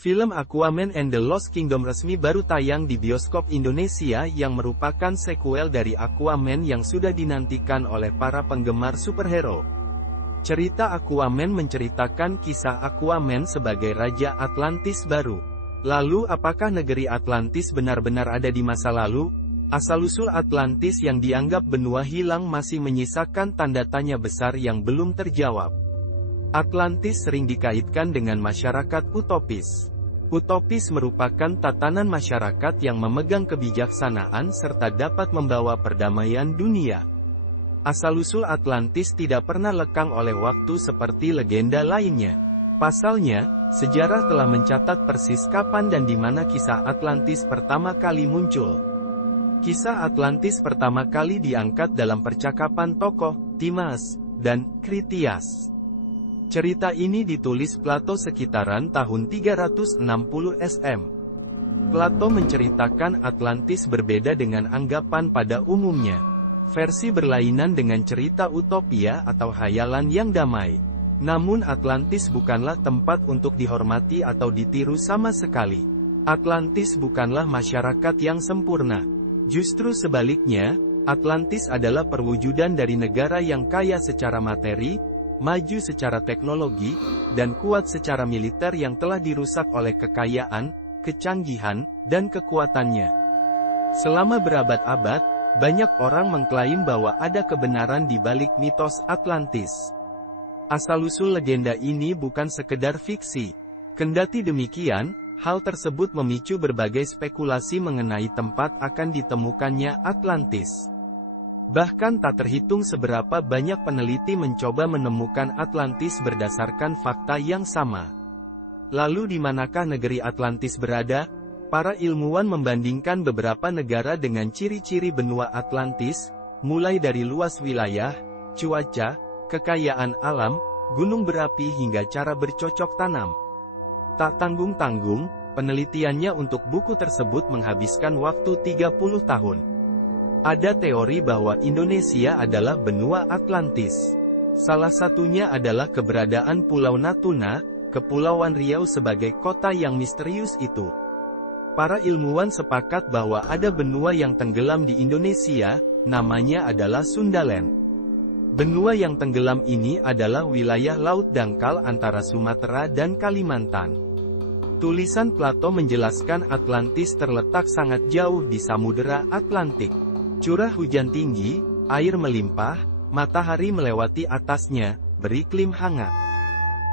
Film Aquaman and the Lost Kingdom resmi baru tayang di bioskop Indonesia yang merupakan sequel dari Aquaman yang sudah dinantikan oleh para penggemar superhero. Cerita Aquaman menceritakan kisah Aquaman sebagai Raja Atlantis baru. Lalu apakah negeri Atlantis benar-benar ada di masa lalu? Asal-usul Atlantis yang dianggap benua hilang masih menyisakan tanda tanya besar yang belum terjawab. Atlantis sering dikaitkan dengan masyarakat utopis. Utopis merupakan tatanan masyarakat yang memegang kebijaksanaan serta dapat membawa perdamaian dunia. Asal-usul Atlantis tidak pernah lekang oleh waktu seperti legenda lainnya. Pasalnya, sejarah telah mencatat persis kapan dan di mana kisah Atlantis pertama kali muncul. Kisah Atlantis pertama kali diangkat dalam percakapan tokoh, Timaeus, dan Critias. Cerita ini ditulis Plato sekitaran tahun 360 SM. Plato menceritakan Atlantis berbeda dengan anggapan pada umumnya. Versi berlainan dengan cerita utopia atau hayalan yang damai. Namun Atlantis bukanlah tempat untuk dihormati atau ditiru sama sekali. Atlantis bukanlah masyarakat yang sempurna. Justru sebaliknya, Atlantis adalah perwujudan dari negara yang kaya secara materi, maju secara teknologi, dan kuat secara militer yang telah dirusak oleh kekayaan, kecanggihan, dan kekuatannya. Selama berabad-abad, banyak orang mengklaim bahwa ada kebenaran di balik mitos Atlantis. Asal-usul legenda ini bukan sekedar fiksi. Kendati demikian, hal tersebut memicu berbagai spekulasi mengenai tempat akan ditemukannya Atlantis. Bahkan tak terhitung seberapa banyak peneliti mencoba menemukan Atlantis berdasarkan fakta yang sama. Lalu di manakah negeri Atlantis berada? Para ilmuwan membandingkan beberapa negara dengan ciri-ciri benua Atlantis, mulai dari luas wilayah, cuaca, kekayaan alam, gunung berapi hingga cara bercocok tanam. Tak tanggung-tanggung, penelitiannya untuk buku tersebut menghabiskan waktu 30 tahun. Ada teori bahwa Indonesia adalah benua Atlantis. Salah satunya adalah keberadaan Pulau Natuna, Kepulauan Riau sebagai kota yang misterius itu. Para ilmuwan sepakat bahwa ada benua yang tenggelam di Indonesia, namanya adalah Sundaland. Benua yang tenggelam ini adalah wilayah laut dangkal antara Sumatera dan Kalimantan. Tulisan Plato menjelaskan Atlantis terletak sangat jauh di Samudera Atlantik. Curah hujan tinggi, air melimpah, matahari melewati atasnya, beriklim hangat.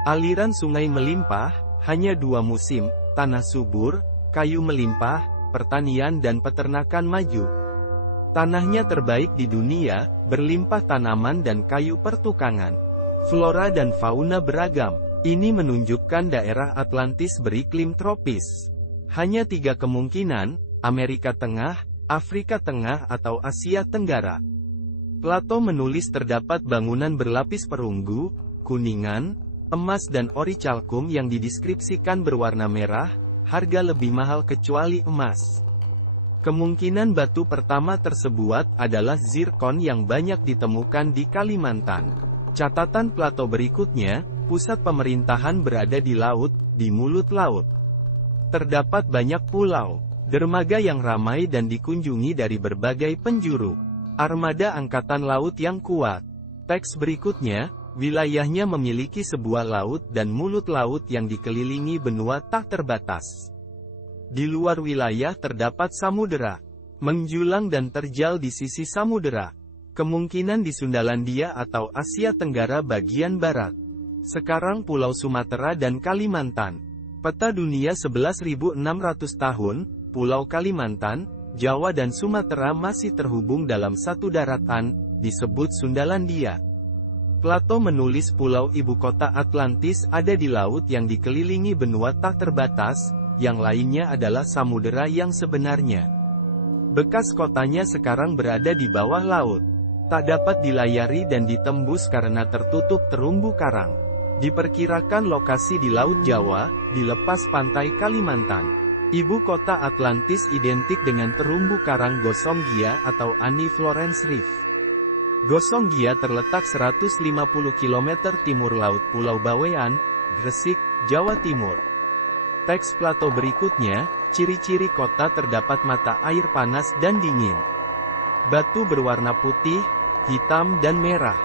Aliran sungai melimpah, hanya 2 musim, tanah subur, kayu melimpah, pertanian dan peternakan maju. Tanahnya terbaik di dunia, berlimpah tanaman dan kayu pertukangan. Flora dan fauna beragam. Ini menunjukkan daerah Atlantis beriklim tropis. Hanya 3 kemungkinan, Amerika Tengah, Afrika Tengah atau Asia Tenggara. Plato menulis terdapat bangunan berlapis perunggu, kuningan, emas dan orichalcum yang dideskripsikan berwarna merah, harga lebih mahal kecuali emas. Kemungkinan batu pertama tersebut adalah zirkon yang banyak ditemukan di Kalimantan. Catatan Plato berikutnya, pusat pemerintahan berada di laut, di mulut laut. Terdapat banyak pulau, dermaga yang ramai dan dikunjungi dari berbagai penjuru. Armada angkatan laut yang kuat. Teks berikutnya, wilayahnya memiliki sebuah laut dan mulut laut yang dikelilingi benua tak terbatas. Di luar wilayah terdapat samudera, menjulang dan terjal di sisi samudera. Kemungkinan di Sundalandia atau Asia Tenggara bagian barat. Sekarang Pulau Sumatera dan Kalimantan. Peta dunia 11.600 tahun, Pulau Kalimantan, Jawa dan Sumatera masih terhubung dalam satu daratan, disebut Sundalandia. Plato menulis pulau ibu kota Atlantis ada di laut yang dikelilingi benua tak terbatas, yang lainnya adalah samudera yang sebenarnya. Bekas kotanya sekarang berada di bawah laut. Tak dapat dilayari dan ditembus karena tertutup terumbu karang. Diperkirakan lokasi di Laut Jawa, di lepas pantai Kalimantan. Ibu kota Atlantis identik dengan terumbu karang Gosong Gia atau Annie Florence Reef. Gosong Gia terletak 150 km timur laut Pulau Bawean, Gresik, Jawa Timur. Teks plato berikutnya, ciri-ciri kota terdapat mata air panas dan dingin. Batu berwarna putih, hitam dan merah.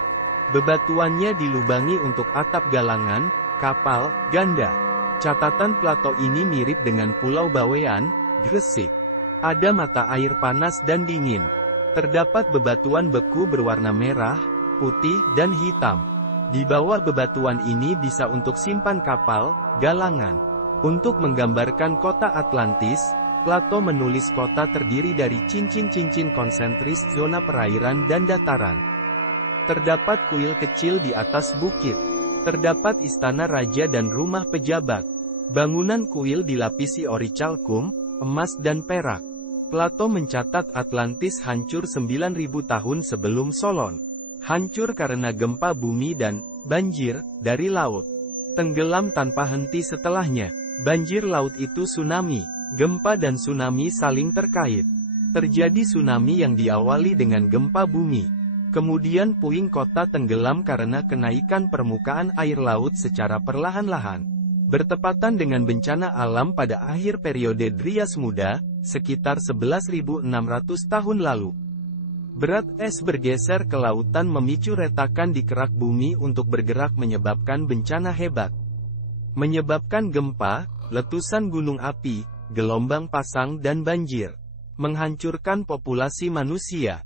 Bebatuannya dilubangi untuk atap galangan, kapal, ganda. Catatan plato ini mirip dengan Pulau Bawean, Gresik. Ada mata air panas dan dingin. Terdapat bebatuan beku berwarna merah, putih dan hitam. Di bawah bebatuan ini bisa untuk simpan kapal, galangan. Untuk menggambarkan kota Atlantis, Plato menulis kota terdiri dari cincin-cincin konsentris zona perairan dan dataran. Terdapat kuil kecil di atas bukit. Terdapat istana raja dan rumah pejabat. Bangunan kuil dilapisi orichalcum, emas dan perak. Plato mencatat Atlantis hancur 9.000 tahun sebelum Solon. Hancur karena gempa bumi dan banjir dari laut. Tenggelam tanpa henti setelahnya. Banjir laut itu tsunami. Gempa dan tsunami saling terkait. Terjadi tsunami yang diawali dengan gempa bumi. Kemudian puing kota tenggelam karena kenaikan permukaan air laut secara perlahan-lahan. Bertepatan dengan bencana alam pada akhir periode Drias Muda, sekitar 11.600 tahun lalu. Berat es bergeser ke lautan memicu retakan di kerak bumi untuk bergerak menyebabkan bencana hebat. Menyebabkan gempa, letusan gunung api, gelombang pasang dan banjir. Menghancurkan populasi manusia.